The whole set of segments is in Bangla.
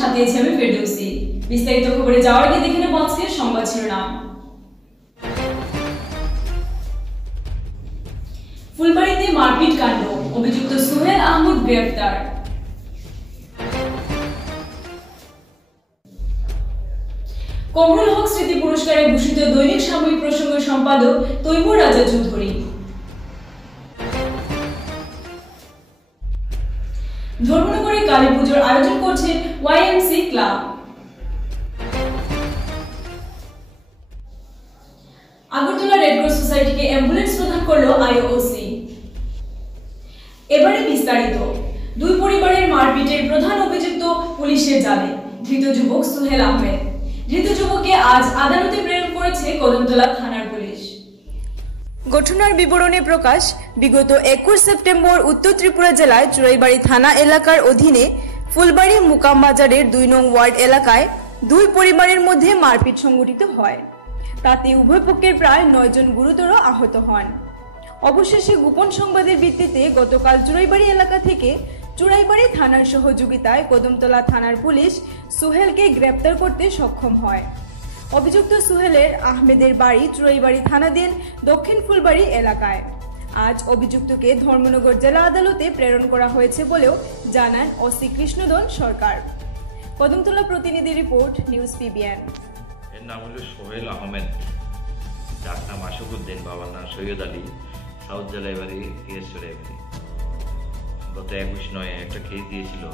সাথে আমি ফেরদৌসি। বিস্তারিত খবরে যাওয়ার আগে দেখে নেব আজকের সংবাদ শিরোনাম। ফুলবাড়িতে মারপিট কাণ্ড, অভিযুক্ত সোহেল আহমদ গ্রেফতার। কমরুল হক স্মৃতি পুরস্কারে ভূষিত দৈনিক সাময়িক প্রসঙ্গ সম্পাদক তৈমুর রাজা চৌধুরী। ধর্মনগরে কালী পুজোর আয়োজন করছে YMC club. Agartala red cross সোসাইটিকে অ্যাম্বুলেন্স প্রদান করল আইওসি। এবারে বিস্তারিত। দুই পরিবারের মারপিটের প্রধান অভিযুক্ত পুলিশের জালে, ধৃত যুবক সোহেল আহমেদ। ধৃত যুবককে আজ আদালতে প্রেরণ করেছে কদমতলা থানার পুলিশ। ঘটনার বিবরণে প্রকাশ, বিগত 21 সেপ্টেম্বর উত্তর ত্রিপুরা জেলায় চুরাইবাড়ি থানা এলাকার অধীনে ফুলবাড়ি মুকাম বাজারের 2 নং ওয়ার্ড এলাকায় দুই পরিবারের মধ্যে মারপিট সংঘটিত হয়। তাতে উভয় পক্ষের প্রায় 9 জন গুরুতর আহত হন। অবশেষে গোপন সংবাদের ভিত্তিতে গতকাল চুরাইবাড়ি এলাকা থেকে চুরাইবাড়ি থানার সহযোগিতায় কদমতলা থানার পুলিশ সোহেলকে গ্রেপ্তার করতে সক্ষম হয়। অভিযুক্ত সোহেলের আহমেদের বাড়ি চুরাইবাড়ি থানাধীন দক্ষিণ ফুলবাড়ি এলাকায়। আজ অভিযুক্তকে ধর্মনগর জেলা আদালতে প্রেরণ করা হয়েছে বলেও জানান ওসি কৃষ্ণদন সরকার। কদমতলা প্রতিনিধি রিপোর্ট, নিউজ পিবিএন। এর নাম হলো সোহেল আহমেদ, যার নাম আশুকুদ্দিন, বাবার নাম সৈয়দ আলী, সাউথ জেলায় বাড়ি, চুরাইবাড়ি। গত 21/9 একটা কেস দিয়েছিল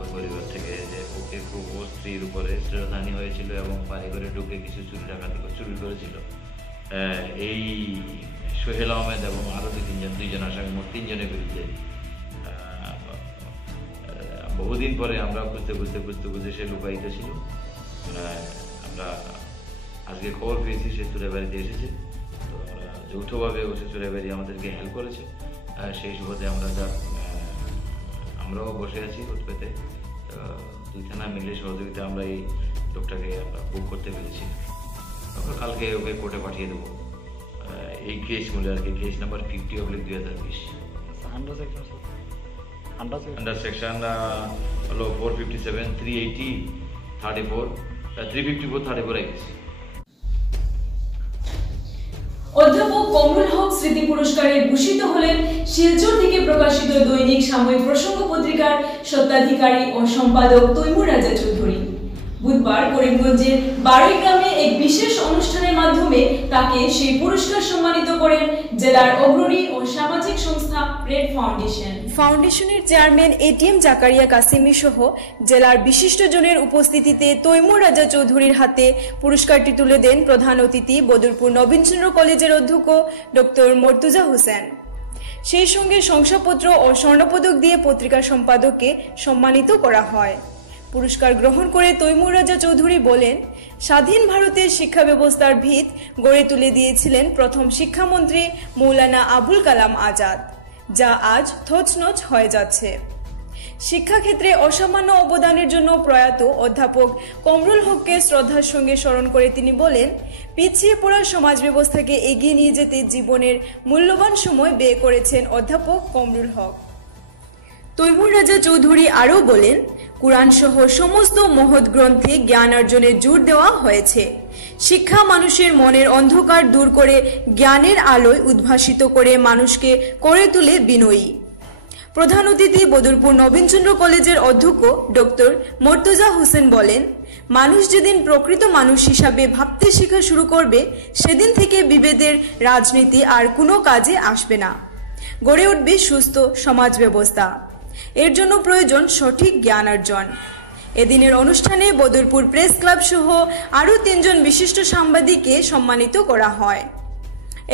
ওই পরিবার থেকে যে ওকে খুব ও স্ত্রীর উপরে শ্লীলতাহানি হয়েছিল এবং বাড়ি ঘরে ঢুকে কিছু চুরি করেছিল। এই সোহেল আহমেদ এবং আরো দুইজন আসামি, মোট 3 জনের বিরুদ্ধে বহুদিন পরে আমরা খুঁজতে সে লুকায়িত ছিল। আমরা আজকে খবর পেয়েছি সে চুরাইবাড়িতে এসেছে। তো আমরা যৌথভাবে সে চুরাইবাড়ি আমাদেরকে হেল্প করেছে। সেই সুবাদে আমরাও বসে আছি পেতে। দুই থানা মিলে সহযোগিতা আমরা এই লোকটাকে আমরা বুক করতে পেরেছি। আমরা কালকে ওকে কোর্টে পাঠিয়ে দেবো। এই কেস মূল্য আর কি, কেস নাম্বার 50/2020। আন্ডার সেকশন হলো 457, 380, 34, 354, 34 আইপিসি। অধ্যাপক কমরুল হক স্মৃতি পুরস্কারে ভূষিত হলেন শিলচর থেকে প্রকাশিত দৈনিক সাময়িক প্রসঙ্গ পত্রিকার স্বত্বাধিকারী ও সম্পাদক তৈমুর রাজা চৌধুরী। বুধবার করিমগঞ্জের বারৈগ্রামে এক বিশেষ অনুষ্ঠানের মাধ্যমে তাকে সেই পুরস্কার সম্মানিত করেন জেলার অগ্রণী ও সামাজিক সংস্থা রেড ফাউন্ডেশনের চেয়ারম্যান এটিএম জাকারিয়া কাসিমি সহ জেলার বিশিষ্টজনের উপস্থিতিতে তৈমুর রাজা চৌধুরীর হাতে পুরস্কারটি তুলে দেন প্রধান অতিথি বদরপুর নবীনচন্দ্র কলেজের অধ্যক্ষ ডক্টর মর্তুজা হোসেন। সেই সঙ্গে শংসাপত্র ও স্বর্ণপদক দিয়ে পত্রিকার সম্পাদককে সম্মানিত করা হয়। পুরস্কার গ্রহণ করে তৈমুর রাজা চৌধুরী বলেন, স্বাধীন ভারতের শিক্ষা ব্যবস্থার ভিত গড়ে তুলে দিয়েছিলেন প্রথম শিক্ষামন্ত্রী মৌলানা আবুল কালাম আজাদ, যা আজ তছনছ হয়ে যাচ্ছে। শিক্ষাক্ষেত্রে অসামান্য অবদানের জন্য প্রয়াত অধ্যাপক কমরুল হককে শ্রদ্ধার সঙ্গে স্মরণ করে তিনি বলেন, পিছিয়ে পড়া সমাজ ব্যবস্থাকে এগিয়ে নিয়ে যেতে জীবনের মূল্যবান সময় ব্যয় করেছেন অধ্যাপক কমরুল হক। তৈমুর রাজা চৌধুরী আরও বলেন, কুরআন সহ সমস্ত মহৎ গ্রন্থে জ্ঞান অর্জনে জোর দেওয়া হয়েছে। শিক্ষা মানুষের মনের অন্ধকার দূর করে জ্ঞানের আলোয় উদ্ভাসিত করে মানুষকে করে তুলে বিনয়ী। প্রধান অতিথি বদরপুর নবীনচন্দ্র কলেজের অধ্যক্ষ ডক্টর মর্তুজা হোসেন বলেন, মানুষ যেদিন প্রকৃত মানুষ হিসাবে ভাবতে শেখা শুরু করবে, সেদিন থেকে বিভেদের রাজনীতি আর কোনো কাজে আসবে না। গড়ে উঠবে সুস্থ সমাজ ব্যবস্থা। এর জন্য প্রয়োজন সঠিক জ্ঞান অর্জন। এদিনের অনুষ্ঠানে বদরপুর প্রেস ক্লাব সহ আরও 3 জন বিশিষ্ট সাংবাদিককে সম্মানিত করা হয়।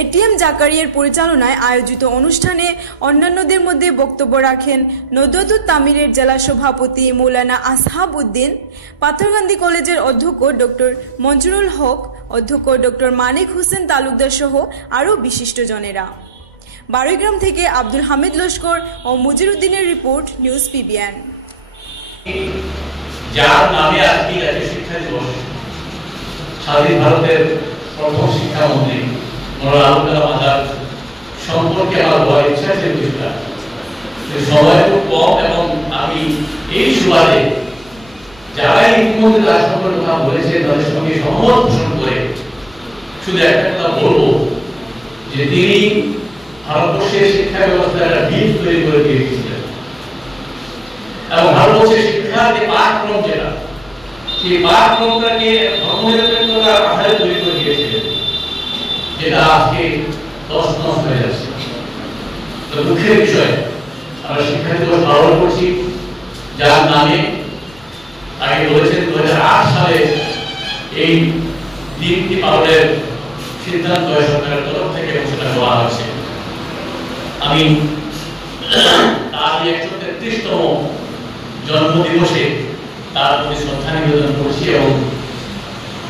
এটিএম জাকারিয়ার পরিচালনায় আয়োজিত অনুষ্ঠানে অন্যান্যদের মধ্যে বক্তব্য রাখেন নদওয়াতুত তামিরের জেলা সভাপতি মৌলানা আসহাব উদ্দিন, পাথরকান্দি কলেজের অধ্যক্ষ ডক্টর মঞ্জুরুল হক, অধ্যক্ষ ডক্টর মানিক হোসেন তালুকদার সহ আরও বিশিষ্টজনেরা। বারৈগ্রাম থেকে আব্দুল হামিদ লস্কর ও মুজির উদ্দিনের রিপোর্ট, নিউজ পিবিএন। যার নামে আজকে জাতীয় শিক্ষা দিবস, স্বাধীন ভারতের প্রথম শিক্ষামন্ত্রী মৌলানা আবুল কালাম আজাদ সম্পর্কে আমার বড় ইচ্ছা ছিল কিছুটা। সময় খুব কম এবং আমি এই সুবাদে সবাই ইতিমধ্যে তার সম্পর্কে কথা বলেছে, তাদের সঙ্গে সহমত পোষণ করে শুধু একটা কথা বলবো যে তিনি ভারতবর্ষের শিক্ষা ব্যবস্থার একটা ভিত তৈরি করে দিয়ে গিয়েছিলেন এবং ভারতবর্ষের শিক্ষার যে পাঠক্রম যেটা, সেই পাঠক্রমটাকে ধর্মনিরপেক্ষতার আধারে তৈরি করে দিয়েছিলেন, যেটা আজকে নষ্ট হয়ে যাচ্ছে। তো দুঃখের বিষয়, আমরা শিক্ষা দিবস পালন করছি যার নামে আগে বলেছেন 2008 সালে এই দিনটি পালনের সিদ্ধান্ত সরকারের তরফ থেকে ঘোষণা করা হয়েছে। আমি তার 133তম জন্মদিবসে তার প্রতি শ্রদ্ধা নিবেদন করছি এবং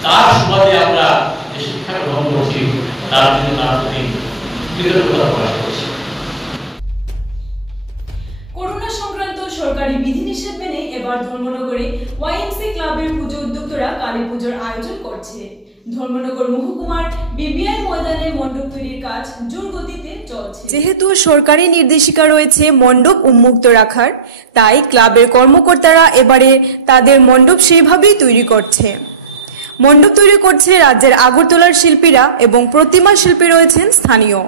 তার সুবাদে আমরা যে শিক্ষা গ্রহণ করছি তার জন্য তার প্রতি কৃতজ্ঞতা প্রকাশ করছি। করোনা সংক্রান্ত সরকারি বিধিনিষেধ মেনে এবার ধর্মনগরে ওয়াইএমসি ক্লাবের পুজো উদ্যোক্তারা কালী পুজোর আয়োজন করছে। ধর্মনগর মহকুমার বিবিআই ময়দানে মণ্ডপ তৈরির কাজ জোর গতিতে চলছে। যেহেতু সরকারি নির্দেশিকা রয়েছে মণ্ডপ উন্মুক্ত রাখার, তাই ক্লাবের কর্মকর্তারা এবারে তাদের মণ্ডপ সেইভাবেই তৈরি করছে। মণ্ডপ তৈরি করছে রাজ্যের আগরতলার শিল্পীরা এবং প্রতিমা শিল্পী রয়েছেন স্থানীয়।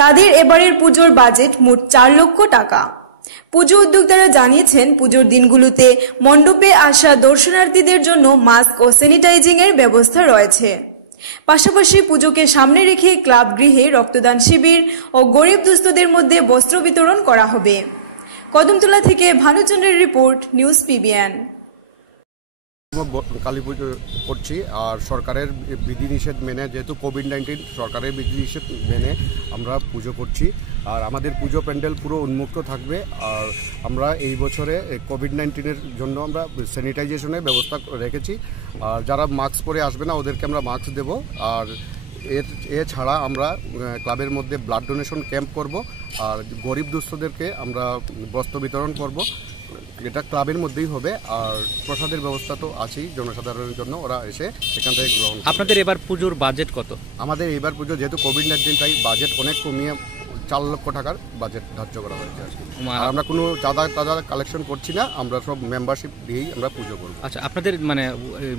তাদের এবারের পুজোর বাজেট মোট 4 লক্ষ টাকা। পুজো উদ্যোক্তারা জানিয়েছেন পুজোর দিনগুলোতে মণ্ডপে আসা দর্শনার্থীদের জন্য মাস্ক ও স্যানিটাইজিং এর ব্যবস্থা রয়েছে। পাশাপাশি পুজোকে সামনে রেখে ক্লাব গৃহে রক্তদান শিবির ও গরিব দুস্থদের মধ্যে বস্ত্র বিতরণ করা হবে। কদমতলা থেকে ভানুচন্দ্রের রিপোর্ট, নিউজ পিবিএন। কালী পুজো করছি আর সরকারের বিধিনিষেধ মেনে, যেহেতু কোভিড-19 সরকারের বিধিনিষেধ মেনে আমরা পুজো করছি। আর আমাদের পুজো প্যান্ডেল পুরো উন্মুক্ত থাকবে। আর আমরা এই বছরে কোভিড-19-এর জন্য আমরা স্যানিটাইজেশনের ব্যবস্থা রেখেছি। আর যারা মাস্ক পরে আসবে না ওদেরকে আমরা মাস্ক দেব। আর এছাড়া আমরা ক্লাবের মধ্যে ব্লাড ডোনেশন ক্যাম্প করব আর গরিব দুস্থদেরকে আমরা বস্ত্র বিতরণ করব। এটা ক্লাবের মধ্যেই হবে। আর প্রসাদের ব্যবস্থা তো আছেই জনসাধারণের জন্য, ওরা এসে এখান থেকে গ্রহণ করবে। আপনাদের এবার পুজোর বাজেট কত? আমাদের এবার পুজো যেহেতু কোভিড-19 তাই বাজেট অনেক কমিয়ে 4 লক্ষ টাকার বাজেট ধার্য করা হয়েছে। আর আমরা কোনো চাঁদা কালেকশন করছি না, আমরা সব মেম্বারশিপ দিয়েই আমরা পুজো করব। আচ্ছা, আপনাদের মানে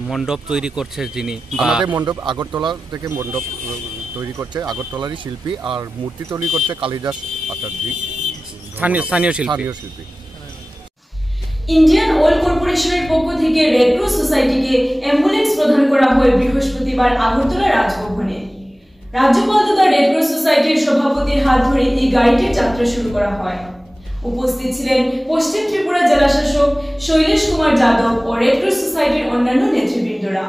মণ্ডপ তৈরি করছে যিনি? আমাদের মণ্ডপ আগরতলা থেকে মণ্ডপ তৈরি করছে আগরতলারই শিল্পী। আর মূর্তি তৈরি করছে কালিদাস আচার্য, স্থানীয় শিল্পী। ইন্ডিয়ান অয়েল কর্পোরেশনের পক্ষ থেকে রেড ক্রস সোসাইটিকে অ্যাম্বুলেন্স প্রদান করা হয় বৃহস্পতিবার আগরতলা রাজভবনে। রাজ্যপাল তথা রেড ক্রস সোসাইটির সভাপতির হাত ধরে এই গাড়িটির যাত্রা শুরু করা হয়। উপস্থিত ছিলেন পশ্চিম ত্রিপুরা জেলা শাসক শৈলেশ কুমার যাদব ও রেড ক্রস সোসাইটির অন্যান্য নেতৃবৃন্দরা।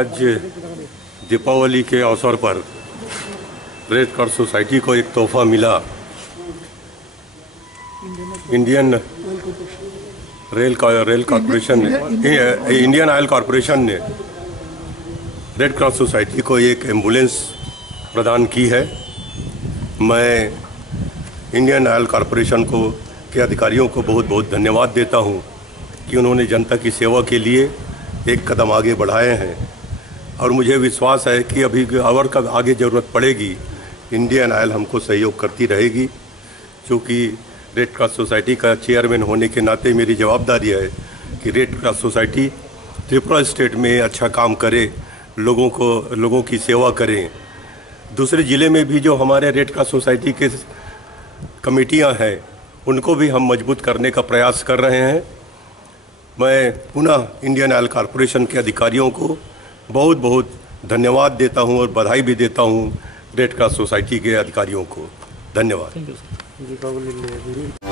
आज दीपावली के अवसर पर रेड क्रॉस सोसाइटी को एक तोहफा मिला। इंडियन ऑयल कॉरपोरेशन ने रेड क्रॉस सोसाइटी को एक एम्बुलेंस प्रदान की है। मैं इंडियन ऑयल कॉरपोरेशन के अधिकारियों को बहुत बहुत धन्यवाद देता हूं कि उन्होंने जनता की सेवा के लिए एक कदम आगे बढ़ाए हैं। और मुझे विश्वास है कि अभी और कब आगे ज़रूरत पड़ेगी इंडियन ऑयल हमको सहयोग करती रहेगी। क्योंकि रेड क्रॉस सोसाइटी का चेयरमैन होने के नाते मेरी जवाबदारी है कि red cross society Tripura state में अच्छा काम करे, लोगों की सेवा करें। दूसरे ज़िले में भी जो हमारे रेड क्रॉस सोसाइटी के कमेटियां हैं उनको भी हम मजबूत करने का प्रयास कर रहे हैं। मैं पुनः इंडियन ऑयल कॉरपोरेशन के अधिकारियों को बहुत बहुत धन्यवाद देता हूं और बधाई भी देता हूं रेड क्रॉस सोसाइटी के अधिकारियों को धन्यवाद। Thank you sir.